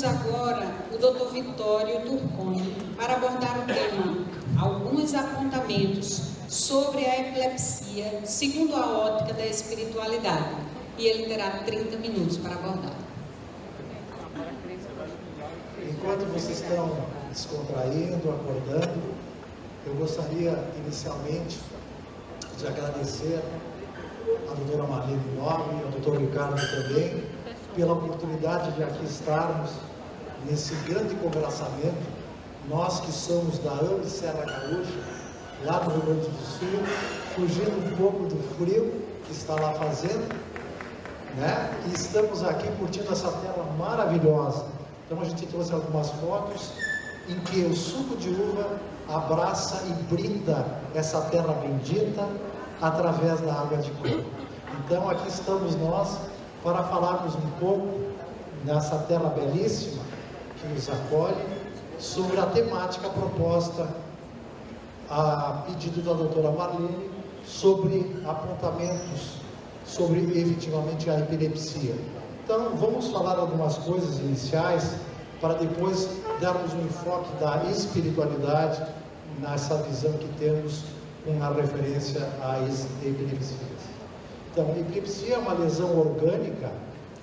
Chamamos agora o Dr. Vitório Turconi para abordar o tema Alguns apontamentos sobre a epilepsia segundo a ótica da espiritualidade. E ele terá 30 minutos para abordar. Enquanto vocês estão descontraindo, acordando, eu gostaria inicialmente de agradecer a doutora Marlene Nobre e ao doutor Ricardo também pela oportunidade de aqui estarmos nesse grande conversamento, nós que somos da AMB Serra Gaúcha, lá do Rio Grande do Sul, fugindo um pouco do frio que está lá fazendo, né? E estamos aqui curtindo essa terra maravilhosa. Então a gente trouxe algumas fotos em que o suco de uva abraça e brinda essa terra bendita através da água de coco. Então aqui estamos nós para falarmos um pouco nessa terra belíssima que nos acolhe sobre a temática proposta a pedido da doutora Marlene sobre apontamentos sobre efetivamente a epilepsia. Então vamos falar algumas coisas iniciais para depois darmos um enfoque da espiritualidade nessa visão que temos com a referência às epilepsias. Então, a epilepsia é uma lesão orgânica,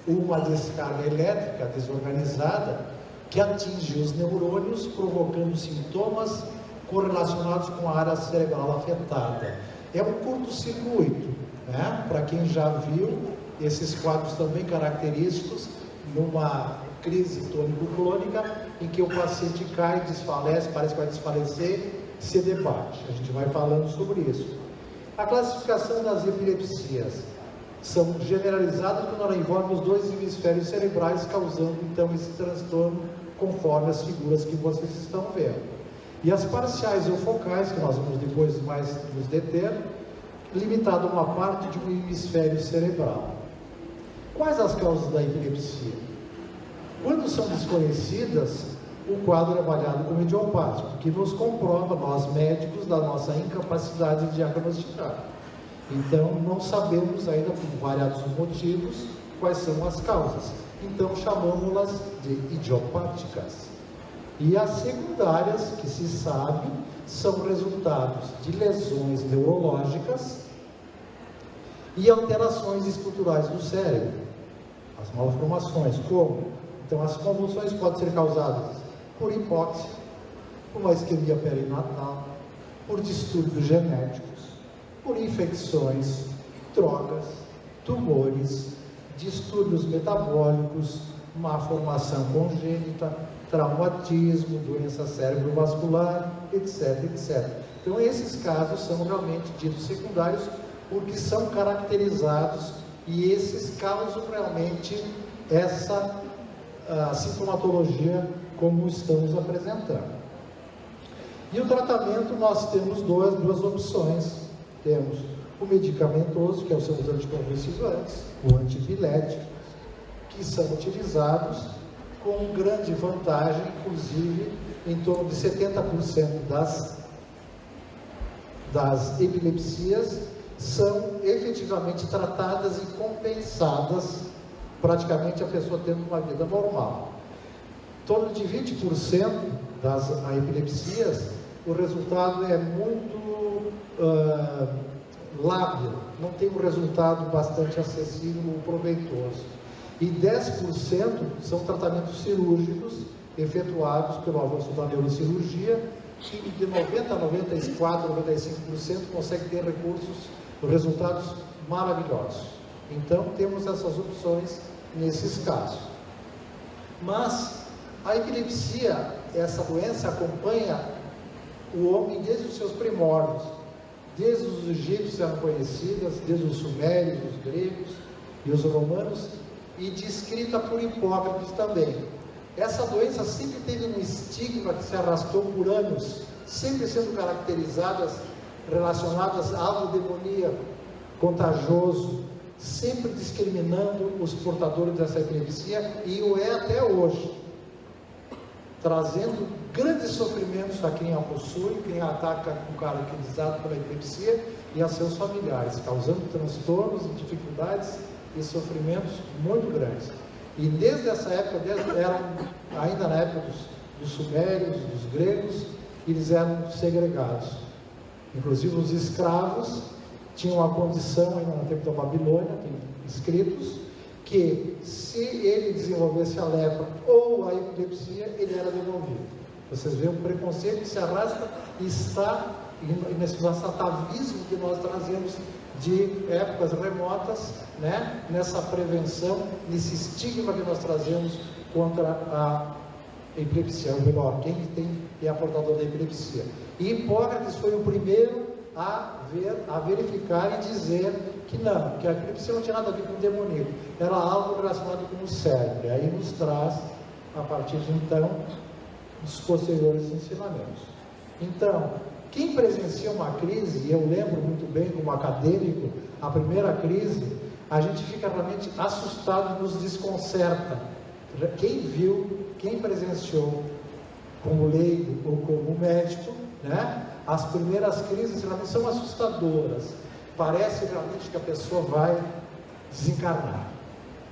uma descarga elétrica desorganizada que atinge os neurônios, provocando sintomas correlacionados com a área cerebral afetada. É um curto-circuito, né? Para quem já viu, esses quadros também característicos numa crise tônico-clônica, em que o paciente cai, desfalece, parece que vai desfalecer, se debate. A gente vai falando sobre isso. A classificação das epilepsias são generalizadas quando ela envolve os dois hemisférios cerebrais, causando então esse transtorno conforme as figuras que vocês estão vendo. E as parciais ou focais, que nós vamos depois mais nos deter, limitado a uma parte de um hemisfério cerebral. Quais as causas da epilepsia? Quando são desconhecidas, o quadro é avaliado como idiopático, que nos comprova, nós médicos, da nossa incapacidade de diagnosticar. Então, não sabemos ainda, por variados motivos, quais são as causas. Então, chamamos-las de idiopáticas. E as secundárias, que se sabe, são resultados de lesões neurológicas e alterações estruturais do cérebro. As malformações, como? Então, as convulsões podem ser causadas por hipóxia, por uma isquemia perinatal, por distúrbios genéticos, por infecções, drogas, tumores, distúrbios metabólicos, má formação congênita, traumatismo, doença cerebrovascular, etc, etc. Então, esses casos são realmente ditos secundários porque são caracterizados e esses causam realmente essa sintomatologia como estamos apresentando. E o tratamento, nós temos duas opções. Temos o medicamentoso, que são os anticonvulsivantes, o antipilético, que são utilizados com grande vantagem, inclusive em torno de 70% das epilepsias são efetivamente tratadas e compensadas, praticamente a pessoa tendo uma vida normal. Em torno de 20% das epilepsias, o resultado é muito lábil, não tem um resultado bastante acessível ou proveitoso. E 10% são tratamentos cirúrgicos efetuados pelo avanço da neurocirurgia, que de 90% a 94%, 95% consegue ter resultados maravilhosos. Então, temos essas opções nesses casos. Mas a epilepsia, essa doença acompanha o homem desde os seus primórdios, desde os egípcios eram conhecidas, desde os sumérios, os gregos e os romanos, e descrita por Hipócrates também. Essa doença sempre teve um estigma que se arrastou por anos, sempre sendo caracterizadas, relacionadas a algo demoníaco, contagioso, sempre discriminando os portadores dessa epilepsia, e o é até hoje, trazendo grandes sofrimentos a quem a possui, quem a ataca caracterizado pela epilepsia, e a seus familiares, causando transtornos e dificuldades e sofrimentos muito grandes. E desde essa época, ainda na época dos sumérios, dos gregos, eles eram segregados. Inclusive os escravos tinham a condição, ainda no tempo da Babilônia, tem escritos, que se ele desenvolvesse a lepra ou a epilepsia, ele era devolvido. Vocês veem o preconceito que se arrasta e está nesse nosso atavismo que nós trazemos de épocas remotas, né? Nessa prevenção, nesse estigma que nós trazemos contra a epilepsia, ou melhor, quem é portador da epilepsia. E Hipócrates foi o primeiro a verificar e dizer que não, que a epilepsia não tinha nada a ver com o demoníaco, era algo relacionado com o cérebro. E aí nos traz, a partir de então, os posteriores ensinamentos. Então, quem presencia uma crise, e eu lembro muito bem como acadêmico, a primeira crise, a gente fica realmente assustado, nos desconcerta. Quem viu, quem presenciou, como leigo ou como médico, né? As primeiras crises realmente são assustadoras. Parece realmente que a pessoa vai desencarnar.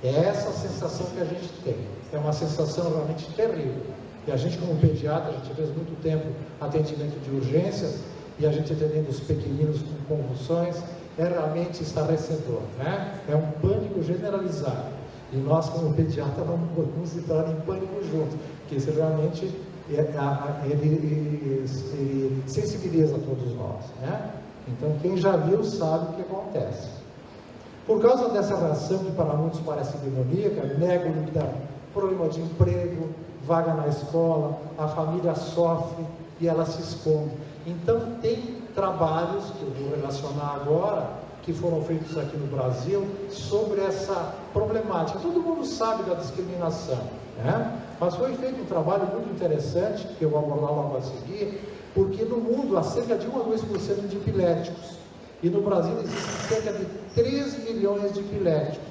É essa a sensação que a gente tem. É uma sensação realmente terrível. E a gente, como pediatra, a gente fez muito tempo atendimento de urgências, e a gente atendendo os pequeninos com convulsões, é realmente estarrecedor, né? É um pânico generalizado. E nós, como pediatra, não podemos entrar em pânico junto, porque isso realmente ele sensibiliza todos nós, né? Então, quem já viu sabe o que acontece. Por causa dessa reação que para muitos parece demoníaca, nego-lhe problema de emprego, vaga na escola, a família sofre e ela se esconde. Então, tem trabalhos que eu vou relacionar agora, que foram feitos aqui no Brasil, sobre essa problemática. Todo mundo sabe da discriminação, né? Mas foi feito um trabalho muito interessante, que eu vou abordar logo a seguir, porque no mundo há cerca de 1 a 2% de epiléticos, e no Brasil existem cerca de 3 milhões de epiléticos.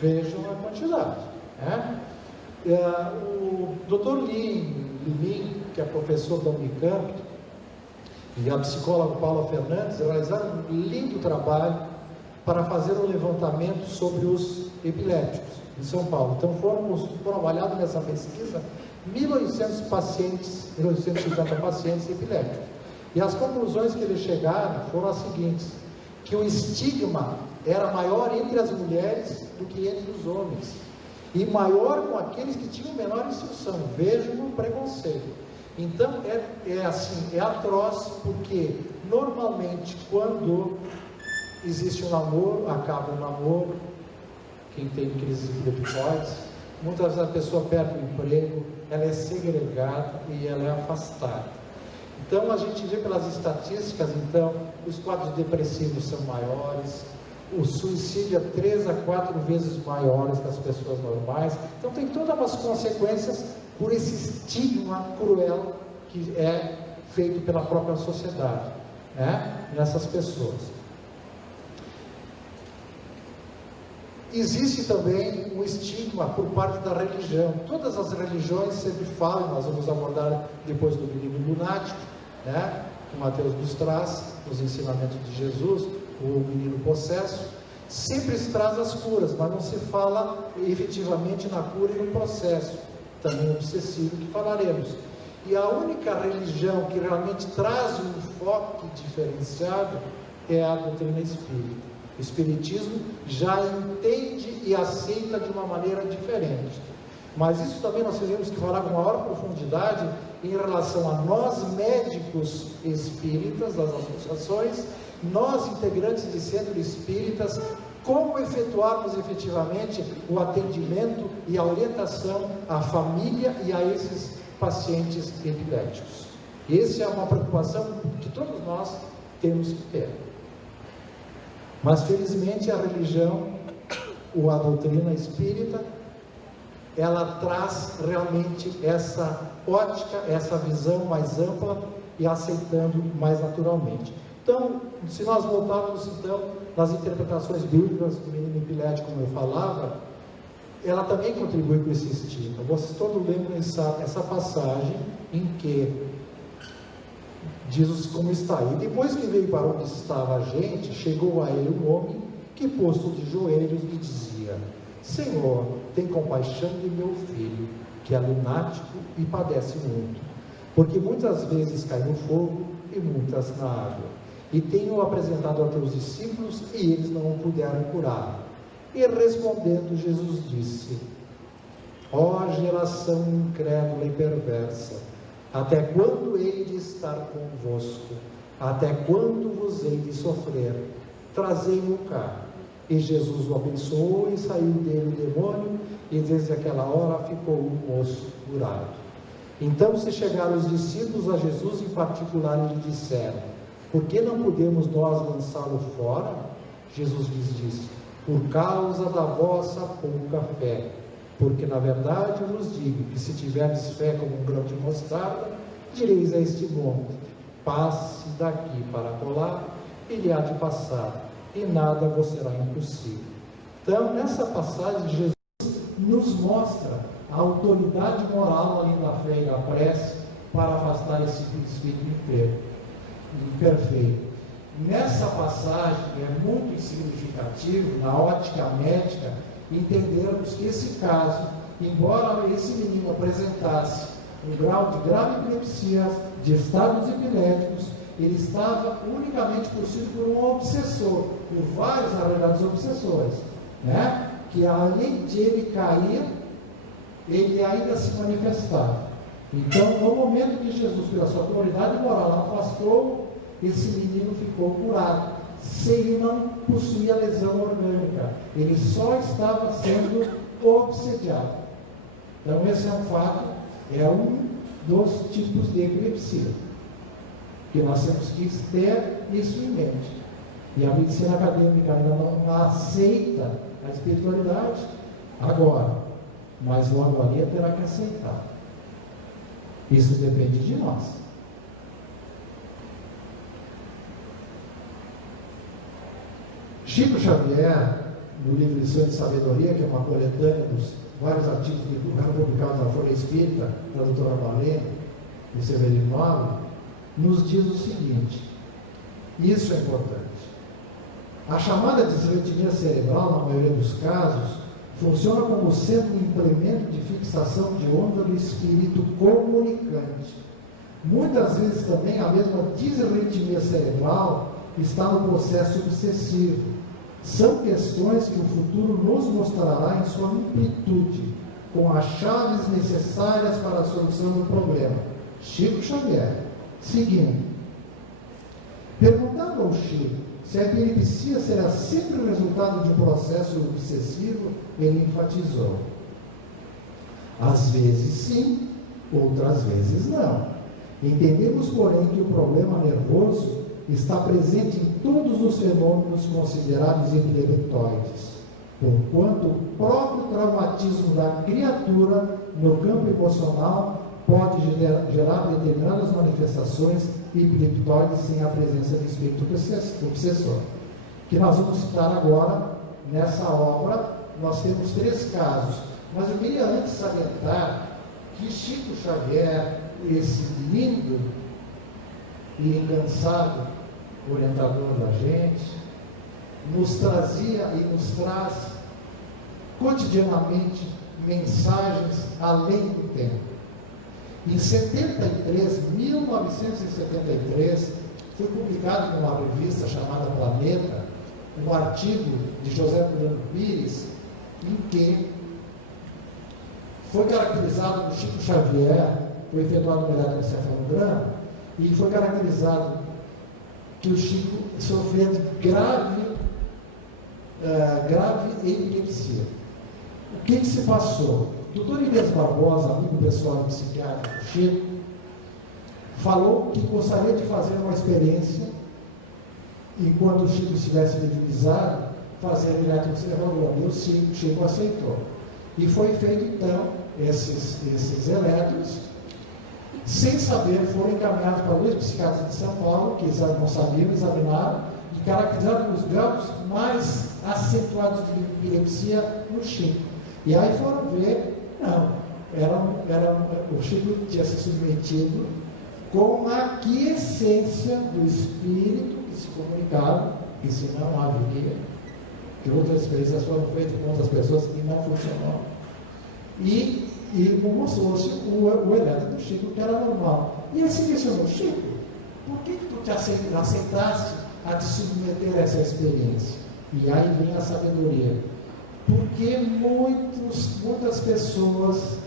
Vejam a quantidade, né? O Dr. Lin, que é professor da Unicamp, e a psicóloga Paula Fernandes realizaram um lindo trabalho para fazer um levantamento sobre os epiléticos em São Paulo. Então foram avaliados nessa pesquisa 1.800 pacientes, 1.850 pacientes epilépticos. E as conclusões que eles chegaram foram as seguintes: que o estigma era maior entre as mulheres do que entre os homens, e maior com aqueles que tinham menor instrução. Vejam o preconceito. Então é atroz, porque normalmente quando existe um namoro, acaba um namoro, quem tem crises epilepticóides, muitas vezes a pessoa perde o emprego, ela é segregada e ela é afastada. Então a gente vê pelas estatísticas, então, os quadros depressivos são maiores, o suicídio é 3 a 4 vezes maiores que as pessoas normais. Então tem todas as consequências por esse estigma cruel que é feito pela própria sociedade, né? Nessas pessoas. Existe também um estigma por parte da religião. Todas as religiões sempre falam, nós vamos abordar depois do menino lunático, né? Que Mateus nos traz, os ensinamentos de Jesus, o menino possesso. Sempre se traz as curas, mas não se fala efetivamente na cura e no processo, também obsessivo, que falaremos. E a única religião que realmente traz um enfoque diferenciado é a doutrina espírita. O espiritismo já entende e aceita de uma maneira diferente. Mas isso também nós teremos que falar com maior profundidade em relação a nós médicos espíritas, das associações, nós integrantes de centros espíritas, como efetuarmos efetivamente o atendimento e a orientação à família e a esses pacientes epiléticos. Essa é uma preocupação que todos nós temos que ter. Mas felizmente a religião, ou a doutrina espírita, ela traz realmente essa ótica, essa visão mais ampla e aceitando mais naturalmente. Então, se nós voltarmos então nas interpretações bíblicas do menino epilético, como eu falava, ela também contribui com esse estigma. Vocês todos lembram essa passagem em que diz como está aí: depois que veio para onde estava a gente, chegou a ele um homem que, posto de joelhos, lhe dizia: Senhor, tem compaixão de meu filho, que é lunático e padece muito, porque muitas vezes cai no fogo e muitas na água. E tenho apresentado a teus discípulos e eles não o puderam curar. E respondendo, Jesus disse: ó geração incrédula e perversa, até quando hei de estar convosco? Até quando vos hei de sofrer? Trazei-mo cá. E Jesus o abençoou e saiu dele o demônio, e desde aquela hora ficou o moço curado. Então se chegaram os discípulos a Jesus em particular e lhe disseram: por que não podemos nós lançá-lo fora? Jesus lhes disse: por causa da vossa pouca fé. Porque na verdade eu vos digo que se tiverdes fé como um grão de mostarda, direis a este monte: passe daqui para acolá, e lhe há de passar, e nada vos será impossível. Então, nessa passagem, Jesus nos mostra a autoridade moral ali da fé e da prece para afastar esse espírito enfermo, imperfeito. Nessa passagem é muito significativo, na ótica médica, entendermos que esse caso, embora esse menino apresentasse um grau de grave epilepsia, de estados epiléticos, ele estava unicamente possuído por um obsessor, por vários, na verdade, obsessores, né? Que além de ele cair, ele ainda se manifestava. Então, no momento que Jesus, pela sua autoridade moral, afastou, esse menino ficou curado, sem ele não possuir a lesão orgânica, ele só estava sendo obsediado. Então, esse é um fato, é um dos tipos de epilepsia, que nós temos que ter isso em mente. E a medicina acadêmica ainda não aceita a espiritualidade agora, mas logo ali terá que aceitar. Isso depende de nós. Chico Xavier, no livro Lições de Sabedoria, que é uma coletânea dos vários artigos publicados na Folha Espírita, da doutora Marlene, do Severino Nobre, nos diz o seguinte: isso é importante. A chamada disritmia cerebral, na maioria dos casos, funciona como sendo um implemento de fixação de onda do espírito comunicante. Muitas vezes também a mesma disritmia cerebral está no processo obsessivo. São questões que o futuro nos mostrará em sua amplitude, com as chaves necessárias para a solução do problema. Chico Xavier. Seguindo, perguntando ao Chico se a epilepsia será sempre o resultado de um processo obsessivo, ele enfatizou: às vezes sim, outras vezes não. Entendemos, porém, que o problema nervoso está presente em todos os fenômenos considerados epileptoides, porquanto o próprio traumatismo da criatura no campo emocional pode gerar determinadas manifestações epileptoides sem a presença de espírito obsessor. Que nós vamos citar agora, nessa obra, nós temos 3 casos, mas eu queria antes salientar que Chico Xavier, esse lindo e incansável orientador da gente, nos trazia e nos traz cotidianamente mensagens além do tempo. Em 1973, foi publicado numa revista chamada Planeta, um artigo de José Puliano Pires, em que foi caracterizado no Chico Xavier, foi efetuado um eletroencefalograma, e foi caracterizado que o Chico sofria de grave epilepsia. O que se passou? O doutor Elias Barbosa, amigo pessoal e psiquiatra do Chico, falou que gostaria de fazer uma experiência, enquanto o Chico estivesse mediunizado, fazer eletroencefalograma. E o Chico aceitou. E foi feito então esses eletros, sem saber, foram encaminhados para 2 psiquiatras de São Paulo, que eles não sabiam, examinaram e caracterizaram os graus mais acentuados de epilepsia no Chico. E aí foram ver, não, o Chico tinha se submetido com a aquiescência do espírito que se comunicava, que se não havia que outras experiências foram feitas com outras pessoas e não funcionou. E mostrou-se o eletro do Chico, que era normal. E ele se questionou: Chico, por que tu te aceitaste a te submeter a essa experiência? E aí vem a sabedoria. Porque muitas pessoas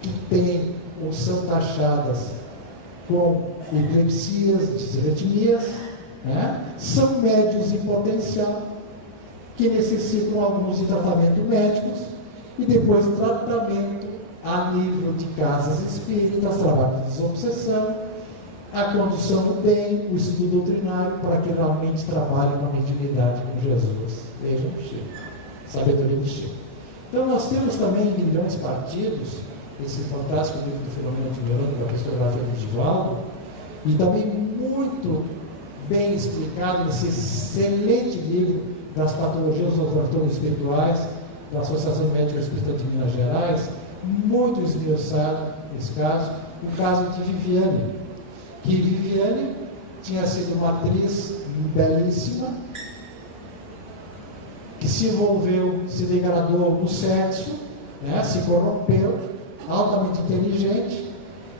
que têm ou são taxadas com epilepsias, disritmias, né, são médios em potencial, que necessitam alguns de tratamento médicos e depois tratamento a nível de casas espíritas, trabalho de desobsessão, a condução do bem, o estudo doutrinário, para que realmente trabalhem com intimidade com Jesus. Vejam o Chico, sabedoria de Chico. Então nós temos também em Milhões Partidos, esse fantástico livro do Filomeno de Miranda, da psicografia do Divaldo, e também muito bem explicado nesse excelente livro das patologias dos transtornos espirituais, da Associação Médica Espírita de Minas Gerais, muito esmiuçado esse caso, o caso de Viviane, que Viviane tinha sido uma atriz belíssima, que se envolveu, se degradou no sexo, né, se corrompeu, altamente inteligente,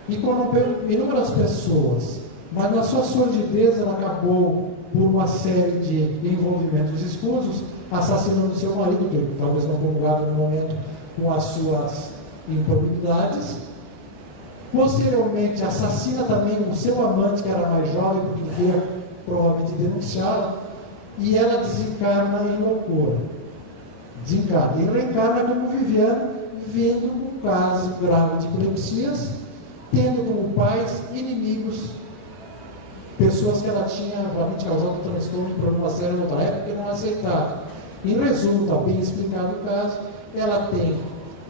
e corrompeu inúmeras pessoas, mas na sua sordidez ela acabou, por uma série de envolvimentos escusos, assassinando seu marido, que talvez não comungava no momento com as suas improbidades. Posteriormente assassina também o seu amante, que era mais jovem, porque queria provavelmente denunciá-la, e ela desencarna em loucura. Desencarna e reencarna como Viviane, vindo com um caso grave de epilepsias, tendo como pais inimigos, pessoas que ela tinha realmente causado transtorno, problema sério noutra época, e não aceitaram. Em resumo, está bem explicado o caso, ela tem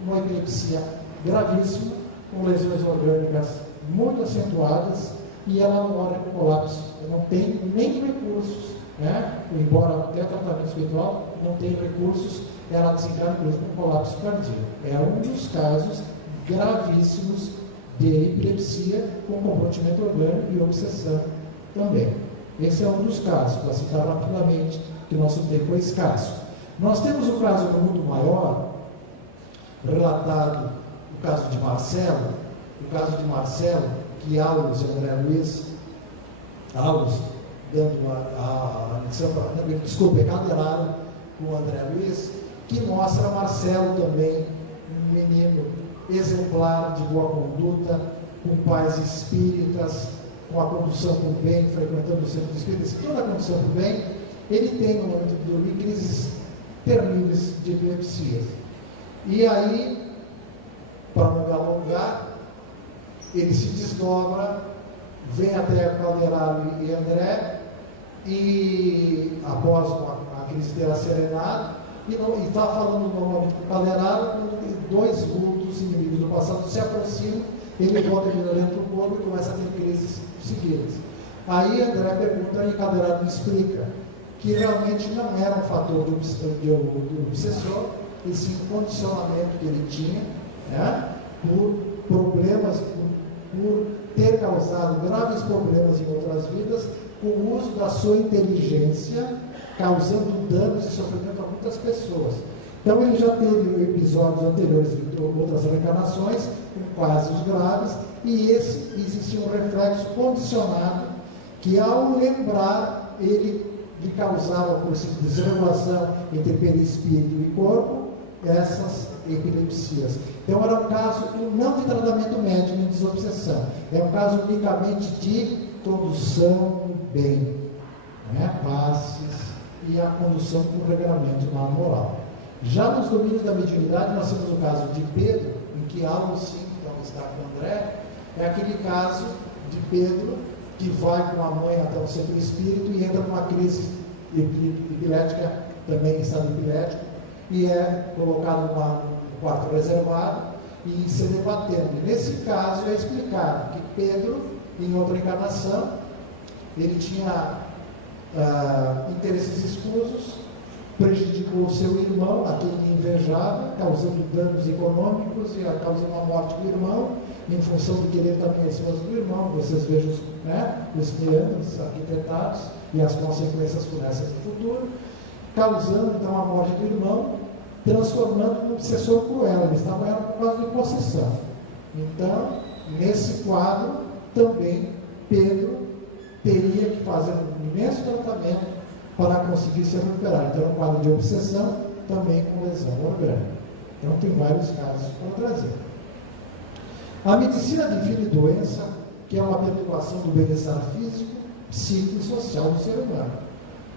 uma epilepsia gravíssima, com lesões orgânicas muito acentuadas, e ela morre com colapso. Não tem nem recursos, né? Embora tenha tratamento espiritual, não tem recursos, ela desencarna com colapso cardíaco. É um dos casos gravíssimos de epilepsia com comprometimento orgânico e obsessão também. Esse é um dos casos, para citar rapidamente, que nosso tempo é escasso. Nós temos um caso no mundo maior, relatado, o caso de Marcelo, que Aulus e André Luiz, Aulus dando a lição para, desculpa, Calderaro com o André Luiz, que mostra Marcelo também, um menino exemplar de boa conduta, com pais espíritas, com a condução para o bem, frequentando o centro espírita, toda a condução para o bem. Ele tem, no momento de dormir, crises terríveis de epilepsia. E aí, para não me alongar, ele se desdobra, vem até Calderaro e André, e após a crise ter serenado, e está falando normalmente com o Calderaro, quando dois vultos inimigos do passado se aproximam, ele volta dentro do corpo e começa a ter crises seguidas. Aí André pergunta e Calderaro me explica que realmente não era um fator do obsessor, e sim um condicionamento que ele tinha, né, por problemas, por ter causado graves problemas em outras vidas, com o uso da sua inteligência, causando danos e sofrimento a muitas pessoas. Então ele já teve episódios anteriores de outras reencarnações, com casos graves, e existia um reflexo condicionado, que ao lembrar, ele lhe causava, por desregulação entre perispírito e corpo, essas epilepsias. Então era um caso não de tratamento médico nem de desobsessão, é um caso unicamente de condução do bem, né? Passes e a condução com regramento na moral. Já nos domínios da mediunidade, nós temos o caso de Pedro, em que Aulus, sim, então está com André, é aquele caso de Pedro que vai com a mãe até o centro espírito e entra numa crise epilética, também em estado epilético, e é colocado num quarto reservado e se debatendo. E nesse caso é explicado que Pedro, em outra encarnação, ele tinha interesses escusos, prejudicou seu irmão, a quem ele invejava, causando danos econômicos e causando a morte do irmão, em função de querer também a esposa do irmão. Vocês vejam, né, os meandros arquitetados e as consequências funestas no futuro. causando então a morte do irmão, transformando num obsessor cruel. Ele estava por causa de possessão. Então, nesse quadro, também Pedro teria que fazer um imenso tratamento para conseguir se recuperar. Então, um quadro de obsessão, também com lesão orgânica. Então, tem vários casos para trazer. A medicina define doença, que é uma perturbação do bem-estar físico, psíquico e social do ser humano,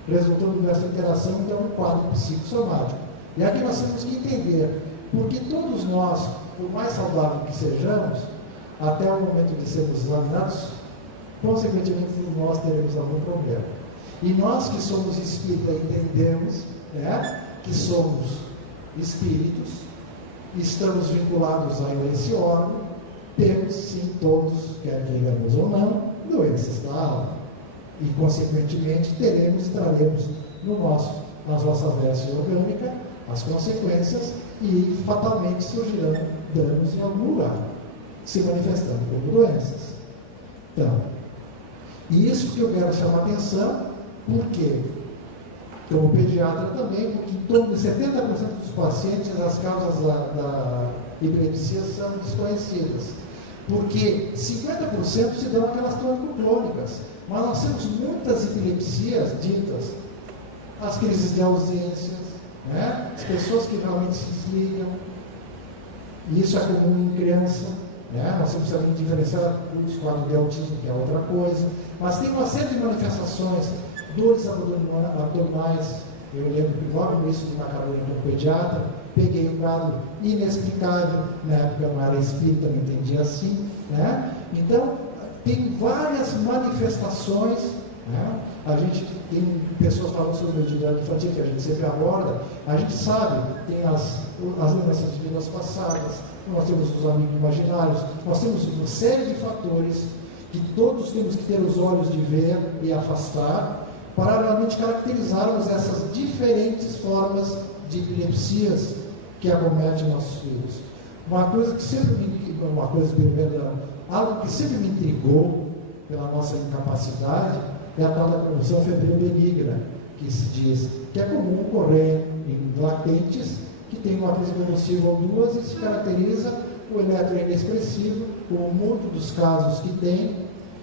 resultando dessa interação, então, no quadro psicossomático. E aqui nós temos que entender, porque todos nós, por mais saudável que sejamos, até o momento de sermos examinados, consequentemente nós teremos algum problema. E nós que somos espíritas entendemos, né, que somos espíritos, estamos vinculados a esse órgão, temos sim todos, quer queiramos ou não, doenças da alma. E consequentemente traremos nas nossas vestes orgânicas as consequências e fatalmente surgirão danos em algum lugar, se manifestando como doenças. Então, isso que eu quero chamar a atenção, porque como pediatra também, porque em torno de 70% dos pacientes as causas da epilepsia são desconhecidas, porque 50% se dão aquelas tromboclônicas, mas nós temos muitas epilepsias ditas, as crises de ausência, né? As pessoas que realmente se desligam, e isso é comum em criança, né? Nós temos também que diferenciar os quadros de autismo, que é outra coisa, mas tem uma série de manifestações, dores abdominais. Eu lembro que logo no início de uma carreira como pediatra, peguei um quadro inexplicável, na época eu não era espírita, não entendia assim, né? Então, tem várias manifestações, né? A gente tem pessoas falando sobre mediunidade infantil, que a gente sempre aborda, a gente sabe, tem as lembranças de vidas passadas, nós temos os amigos imaginários, nós temos uma série de fatores que todos temos que ter os olhos de ver e afastar, para realmente caracterizarmos essas diferentes formas de epilepsias que acometem nossos filhos. Algo que sempre me intrigou pela nossa incapacidade é a tal da convulsão febril benigna, que se diz que é comum ocorrer em latentes que tem uma crise convulsiva ou duas e se caracteriza o eletro inexpressivo, como muitos dos casos que tem,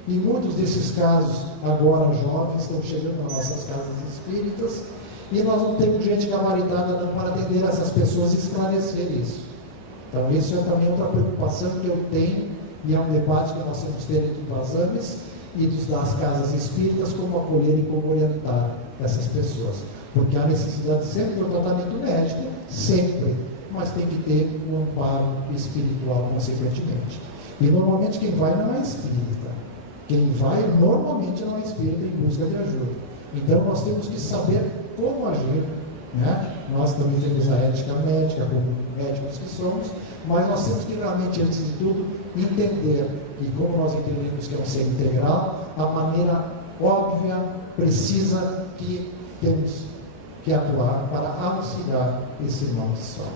e muitos desses casos, agora jovens, estão chegando nas nossas casas espíritas, e nós não temos gente gabaritada não para atender essas pessoas e esclarecer isso. Então, isso é também outra preocupação que eu tenho, e é um debate que nós temos que ter entre os exames e das casas espíritas, como acolher e como orientar essas pessoas. Porque há necessidade sempre do tratamento médico, sempre, mas tem que ter um amparo espiritual, consequentemente. E normalmente quem vai não é espírita. Quem vai normalmente não é espírita em busca de ajuda. Então nós temos que saber como agir, né? Nós também temos a ética médica, como médicos que somos, mas nós temos que realmente, antes de tudo, entender, e como nós entendemos que é um ser integral, a maneira óbvia, precisa que temos que atuar para auxiliar esse irmão que sofre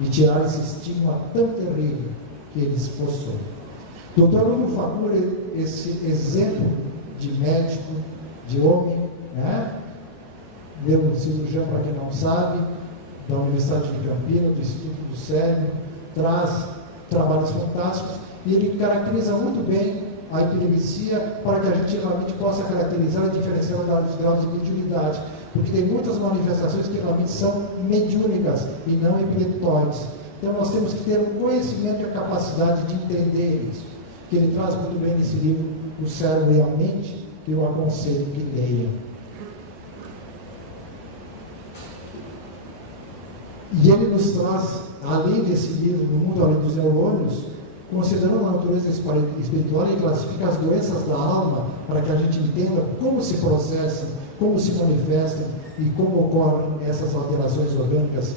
e tirar esse estigma tão terrível que eles possuem. Dr. Hugo Facuri, esse exemplo de médico, de homem, né? Meu cirurgião, para quem não sabe, da Universidade de Campinas, do Instituto do Cérebro, traz trabalhos fantásticos e ele caracteriza muito bem a epilepsia para que a gente realmente possa caracterizar e diferenciar os graus de mediunidade, porque tem muitas manifestações que realmente são mediúnicas e não epileptóides. Então nós temos que ter um conhecimento e a capacidade de entender isso, que ele traz muito bem nesse livro, O Cérebro e a Mente, que eu aconselho que leiam. E ele nos traz, além desse livro, No Mundo Além dos Neurônios, considerando a natureza espiritual, ele classifica as doenças da alma para que a gente entenda como se processam, como se manifestam e como ocorrem essas alterações orgânicas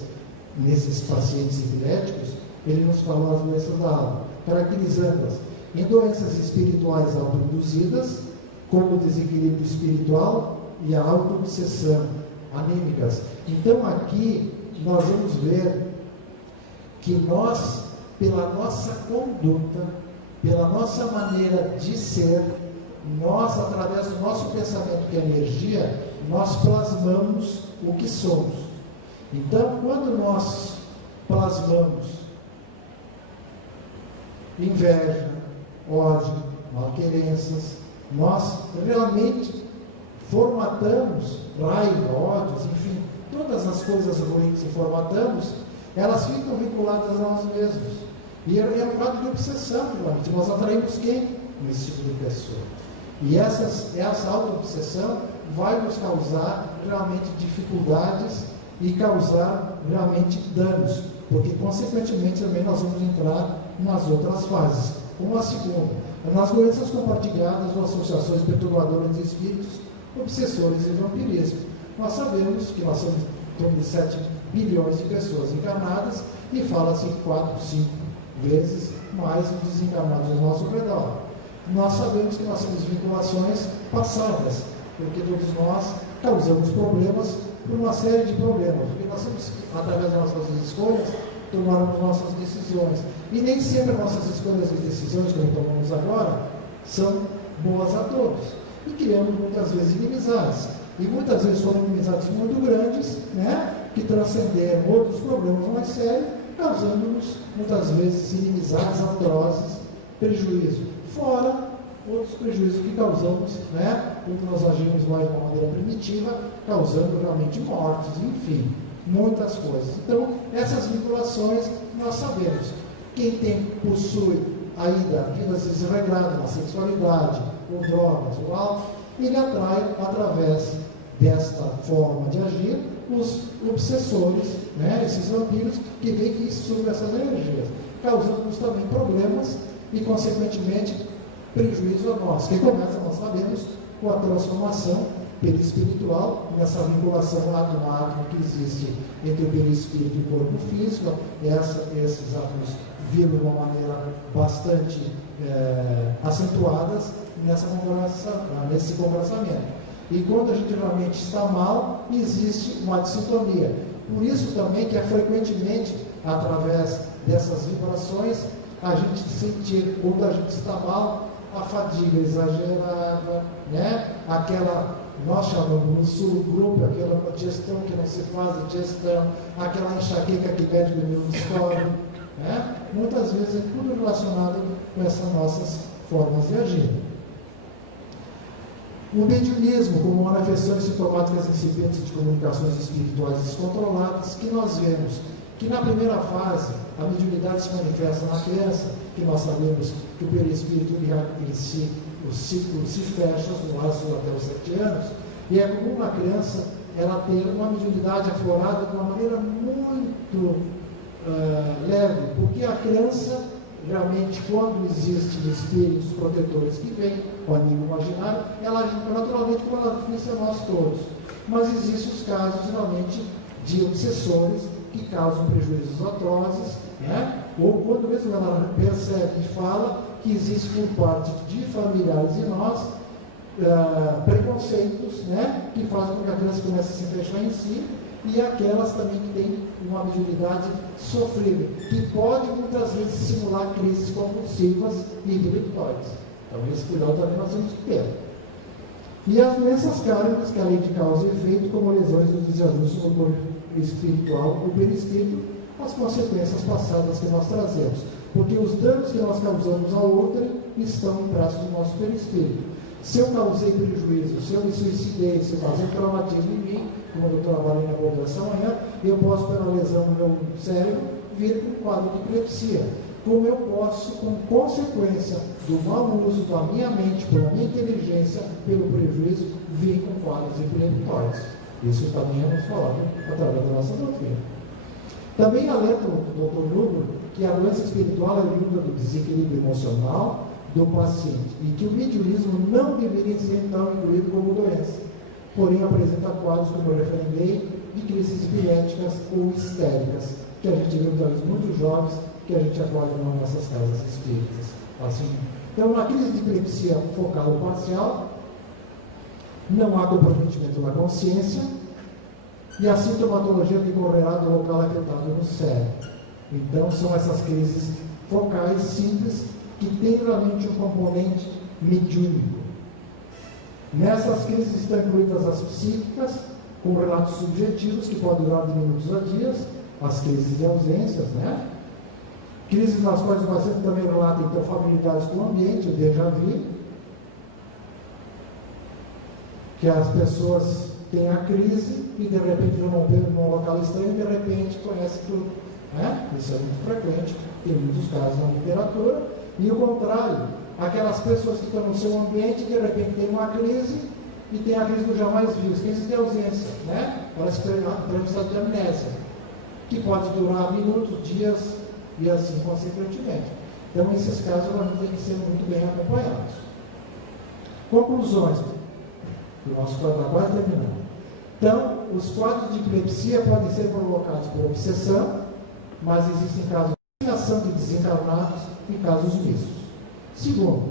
nesses pacientes epiléticos. Ele nos falou as doenças da alma, caracterizando-as em doenças espirituais autoinduzidas, como o desequilíbrio espiritual e a auto-obsessão, anímicas. Então aqui nós vamos ver que nós, pela nossa conduta, pela nossa maneira de ser, nós, através do nosso pensamento, que é energia, nós plasmamos o que somos. Então, quando nós plasmamos inveja, ódio, malquerenças, nós realmente formatamos raiva, ódios, enfim, todas as coisas ruins que formatamos, elas ficam vinculadas a nós mesmos. E é um quadro de obsessão, realmente. Nós atraímos quem? Esse tipo de pessoa. E essa auto-obsessão vai nos causar realmente dificuldades e causar realmente danos, porque consequentemente também nós vamos entrar nas outras fases. Como a segunda, nas doenças compartilhadas ou associações perturbadoras de espíritos, obsessores e vampirismo. Nós sabemos que nós somos em torno de 7 bilhões de pessoas encarnadas e fala-se 4, 5 vezes mais os desencarnados ao nosso redor. Nós sabemos que nós temos vinculações passadas, porque todos nós causamos problemas por uma série de problemas, porque nós temos, através das nossas escolhas, tomarmos nossas decisões. E nem sempre nossas escolhas e decisões, como tomamos agora, são boas a todos. E criamos muitas vezes inimizades. E muitas vezes foram inimizades muito grandes, né, que transcenderam outros problemas mais sérios, causando-nos muitas vezes inimizades atrozes, prejuízo. Fora outros prejuízos que causamos, né, quando nós agimos mais de uma maneira primitiva, causando realmente mortes, enfim, muitas coisas. Então, essas vinculações nós sabemos. Quem possui ainda vida desregrada na sexualidade, ou drogas, ou álcool, ele atrai, através desta forma de agir, os obsessores, né, esses vampiros, que veem que isso sugam essas energias, causando-nos também problemas e, consequentemente, prejuízo a nós, que começa, nós sabemos, com a transformação perispiritual, nessa vinculação átomo-átomo que existe entre o perispírito e o corpo físico. Esses átomos vibram de uma maneira bastante acentuadas nesse congraçamento. E quando a gente realmente está mal, existe uma dissintonia. Por isso também que é frequentemente, através dessas vibrações, a gente sentir, quando a gente está mal, a fadiga exagerada, né? Aquela, nós chamamos no subgrupo, aquela digestão que não se faz, digestão, aquela enxaqueca que pede o meu estômago, né? Muitas vezes é tudo relacionado com essas nossas formas de agir. O mediunismo, como manifestações sintomáticas incipientes de comunicações espirituais descontroladas, que nós vemos que na primeira fase a mediunidade se manifesta na criança, que nós sabemos que o perispírito o ciclo se fecha no laço até os 7 anos, e é comum uma criança ela ter uma mediunidade aflorada de uma maneira muito leve, porque a criança realmente, quando existem espíritos protetores que vêm com a nível imaginário, ela age naturalmente como ela difícil a nós todos. Mas existem os casos realmente de obsessores que causam prejuízos atrozes, né? Ou quando mesmo ela percebe e fala que existe por parte de familiares de nós preconceitos, né? Que fazem com que a criança comece a se fechar em si, e aquelas também que têm uma mediunidade sofrida, que pode muitas vezes simular crises convulsivas e intelectuais. Então esse cuidado também nós temos que ter. E as doenças kármicas, que além de causa e efeito, como lesões dos desajustes no corpo espiritual, o perispírito, as consequências passadas que nós trazemos. Porque os danos que nós causamos ao outro estão em braços do nosso perispírito. Se eu causei prejuízo, se eu me suicidei, se eu causei traumatismo em mim, como eu trabalhei na abordagem amanhã, eu posso, pela lesão no meu cérebro, vir com um quadro de epilepsia. Como eu posso, com consequência do mau uso da minha mente, pela minha inteligência, pelo prejuízo, vir com quadros epileptóicos. Isso também é nos falado através da nossa doutrina. Também alerta o Dr. Nulo que a doença espiritual é oriunda do desequilíbrio emocional do paciente e que o mediunismo não deveria ser então incluído como doença, porém apresenta quadros, como eu referendei, de crises epiléticas ou histéricas, que a gente vê muitas muito jovens que a gente acolhe nas nossas casas espíritas. Assim, então, na crise de epilepsia focal ou parcial, não há comprometimento da consciência e a sintomatologia decorrerá do local afetado no cérebro. Então, são essas crises focais simples que tem realmente um componente mediúnico. Nessas crises estão incluídas as psíquicas, com relatos subjetivos que podem durar de minutos a dias, as crises de ausências, né? Crises nas quais o paciente também relata então familiaridades com o ambiente, o déjà vu, que as pessoas têm a crise e de repente vão num local estranho e de repente conhece tudo, né? Isso é muito frequente, tem muitos casos na literatura. E o contrário, aquelas pessoas que estão no seu ambiente de repente tem uma crise e tem a crise do jamais visto, crise de ausência, né? Parece que tem um estado de amnésia, que pode durar minutos, dias e assim consequentemente. Então, esses casos têm que ser muito bem acompanhados. Conclusões. O nosso quadro está quase terminando. Então, os quadros de epilepsia podem ser provocados por obsessão, mas existem casos de ação de desencarnados e casos mistos. Segundo,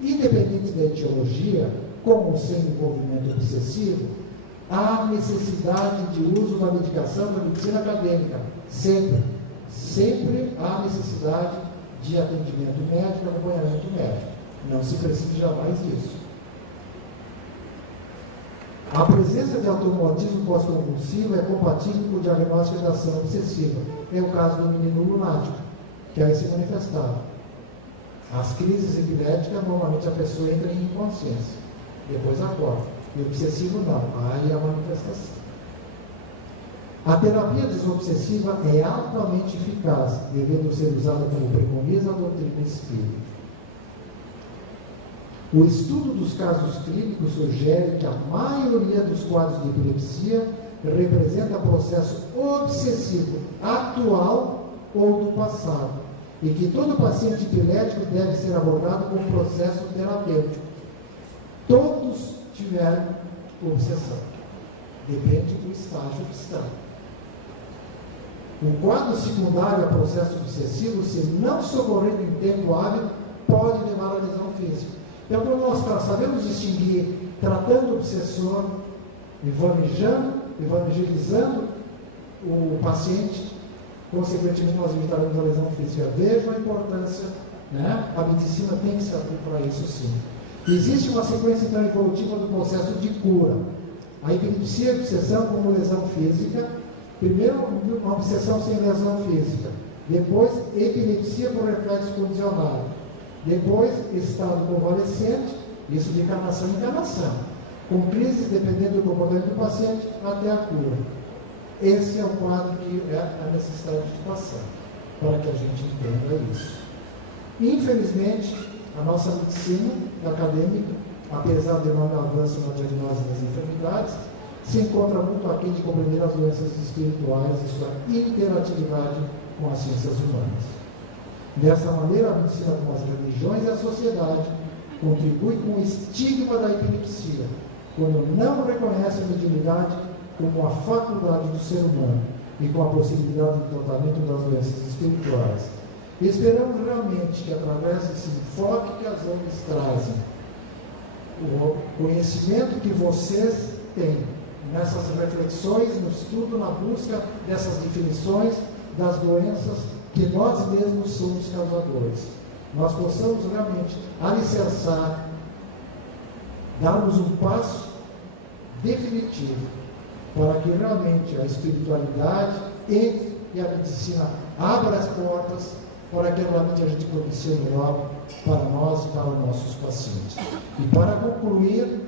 independente da etiologia, com ou sem envolvimento obsessivo, há necessidade de uso da medicação da medicina acadêmica. Sempre há necessidade de atendimento médico, acompanhamento médico. Não se precisa jamais disso. A presença de automatismo pós-convulsivo é compatível com o diagnóstico da ação obsessiva. É o caso do menino lunático, que aí se manifestava. As crises epiléticas, normalmente a pessoa entra em inconsciência, depois acorda. E o obsessivo não, aí é a manifestação. A terapia desobsessiva é altamente eficaz, devendo ser usada como preconiza a doutrina espírita. O estudo dos casos clínicos sugere que a maioria dos quadros de epilepsia representa processo obsessivo atual ou do passado, e que todo paciente epilético deve ser abordado com um processo terapêutico. Todos tiveram obsessão, depende do estágio que estão. O quadro secundário a processo obsessivo, se não socorrido em tempo hábil, pode levar à lesão física. Então, quando nós sabemos distinguir, tratando o obsessor, evangelizando o paciente, consequentemente nós evitaremos a lesão física. Vejam a importância, né? A medicina tem que se abrir para isso sim. Existe uma sequência então evolutiva do processo de cura. A epilepsia e a obsessão como lesão física. Primeiro, uma obsessão sem lesão física. Depois, epilepsia por reflexo condicionado. Depois, estado convalescente, isso de encarnação em encarnação. Com crises dependendo do comportamento do paciente até a cura. Esse é o quadro que é a necessidade de passar, para que a gente entenda isso. Infelizmente, a nossa medicina acadêmica, apesar de enorme avanço na diagnose das enfermidades, se encontra muito aquém de compreender as doenças espirituais e sua interatividade com as ciências humanas. Dessa maneira, a medicina, como as religiões e a sociedade, contribui com o estigma da epilepsia, quando não reconhece a mediunidade como a faculdade do ser humano e com a possibilidade de tratamento das doenças espirituais. E esperamos realmente que, através desse enfoque que as ONGs trazem, o conhecimento que vocês têm nessas reflexões, no estudo, na busca dessas definições das doenças que nós mesmos somos causadores, nós possamos realmente alicerçar, darmos um passo definitivo para que realmente a espiritualidade entre e a medicina abra as portas para que realmente a gente propicie o melhor para nós e para nossos pacientes. E para concluir,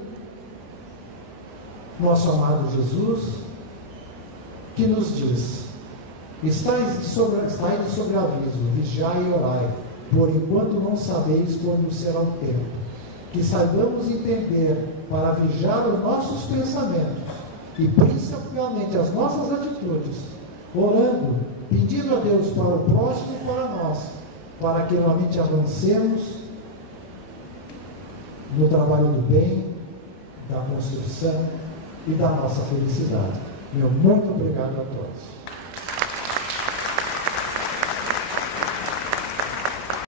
nosso amado Jesus, que nos diz: estáis de sobreaviso, vigiai e orai, por enquanto não sabeis quando será o tempo. Que saibamos entender para vigiar os nossos pensamentos e principalmente as nossas atitudes, orando, pedindo a Deus para o próximo e para nós, para que realmente avancemos no trabalho do bem, da construção e da nossa felicidade. Meu muito obrigado a todos.